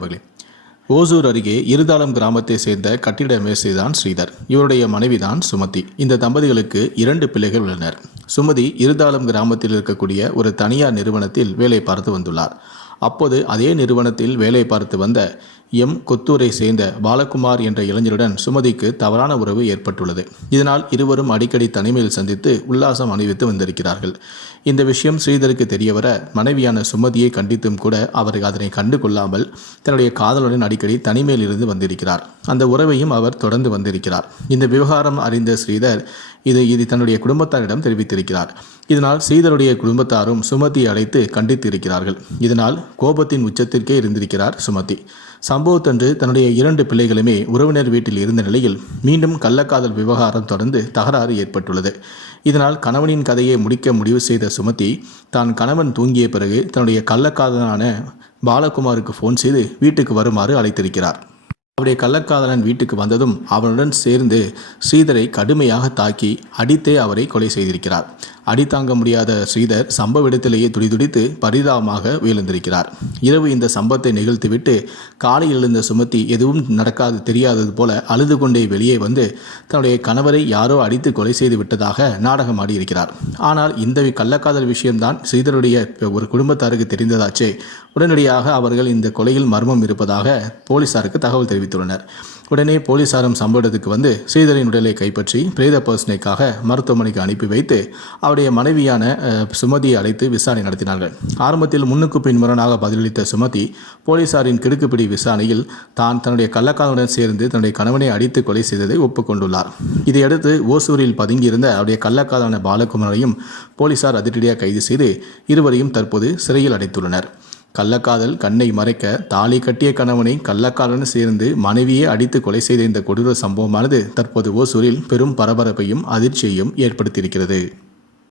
நண்பர்களே. ஓசூர் அருகே இருதாளம் கிராமத்தை சேர்ந்த கட்டிட மேஸ்திரிதான் ஸ்ரீதர். இவருடைய மனைவிதான் சுமதி. இந்த தம்பதிகளுக்கு இரண்டு பிள்ளைகள் உள்ளனர். சுமதி இருதாளம் கிராமத்தில் இருக்கக்கூடிய ஒரு தனியார் நிறுவனத்தில் வேலை பார்த்து வந்துள்ளார். அப்போது அதே நிறுவனத்தில் வேலை பார்த்து வந்த எம். கொத்தூரை சேர்ந்த பாலகுமார் என்ற இளைஞருடன் சுமதிக்கு தவறான உறவு ஏற்பட்டுள்ளது. இதனால் இருவரும் அடிக்கடி தனிமையில் சந்தித்து உல்லாசம் அணிவித்து வந்திருக்கிறார்கள். இந்த விஷயம் ஸ்ரீதருக்கு தெரியவர மனைவியான சுமதியை கண்டித்தும் கூட அவர் அதனை கண்டு கொள்ளாமல் தன்னுடைய காதலுடன் அடிக்கடி தனிமையில் இருந்து வந்திருக்கிறார். அந்த உறவையும் அவர் தொடர்ந்து வந்திருக்கிறார். இந்த விவகாரம் அறிந்த ஸ்ரீதர் இது இது தன்னுடைய குடும்பத்தாரிடம் தெரிவித்திருக்கிறார். இதனால் ஸ்ரீதருடைய குடும்பத்தாரும் சுமதி அழைத்து கண்டித்து இருக்கிறார்கள் இதனால் கோபத்தின் உச்சத்திற்கே இருந்திருக்கிறார் சுமதி. சம்பவத்தன்று தன்னுடைய இரண்டு பிள்ளைகளுமே உறவினர் வீட்டில் இருந்த நிலையில் மீண்டும் கள்ளக்காதல் விவகாரம் தொடர்ந்து தகராறு ஏற்பட்டுள்ளது. இதனால் கணவனின் கதையை முடிக்க முடிவு செய்த சுமதி தான் கணவன் தூங்கிய பிறகு தன்னுடைய கள்ளக்காதலான பாலகுமாருக்கு ஃபோன் செய்து வீட்டுக்கு வருமாறு அழைத்திருக்கிறார். அவருடைய கள்ளக்காதலன் வீட்டுக்கு வந்ததும் அவனுடன் சேர்ந்து ஸ்ரீதரை கடுமையாக தாக்கி அடித்தே அவரை கொலை செய்திருக்கிறார். அடி தாங்க முடியாத ஸ்ரீதர் சம்பவ இடத்திலேயே துடிதுடித்து பரிதாபமாக வீழ்ந்திருக்கிறார். இரவு இந்த சம்பவத்தை நிகழ்த்திவிட்டு காலையில் எழுந்த சுமத்தி எதுவும் நடக்காது தெரியாதது போல அழுது கொண்டே வெளியே வந்து தன்னுடைய கணவரை யாரோ அடித்து கொலை செய்து விட்டதாக நாடகம் ஆடியிருக்கிறார். ஆனால் இந்த கள்ளக்காதல் விஷயம்தான் ஸ்ரீதருடைய ஒரு குடும்பத்தாருக்கு தெரிந்ததாச்சே. உடனடியாக அவர்கள் இந்த கொலையில் மர்மம் இருப்பதாக போலீசாருக்கு தகவல் தெரிவித்தார் தெரிவித்துள்ளனர். உடனே போலீசாரும் சம்பவ இடத்துக்கு வந்து ஸ்ரீதரின் உடலை கைப்பற்றி பிரேத பரிசோதனைக்காக மருத்துவமனைக்கு அனுப்பி வைத்து அவருடைய மனைவியான சுமதியை அழைத்து விசாரணை நடத்தினார்கள். ஆரம்பத்தில் முன்னுக்கு பின் முரணாக பதிலளித்த சுமதி போலீசாரின் கிடுக்குப்பிடி விசாரணையில் தான் தன்னுடைய கள்ளக்காரனுடன் சேர்ந்து தன்னுடைய கணவனை அடித்து கொலை செய்ததை ஒப்புக்கொண்டுள்ளார். இதையடுத்து ஓசூரில் பதுங்கியிருந்த அவருடைய கள்ளக்காதலான பாலகுமாரையும் போலீசார் அதிரடியாக கைது செய்து இருவரையும் தற்போது சிறையில் அடைத்துள்ளனர். கள்ளக்காதல் கண்ணை மறைக்க தாலி கட்டிய கணவனை கள்ளக்காதலுடன் சேர்ந்து மனைவியே அடித்து கொலை செய்த இந்த கொடூர சம்பவமானது தற்போது ஓசூரில் பெரும் பரபரப்பையும் அதிர்ச்சியையும் ஏற்படுத்தியிருக்கிறது.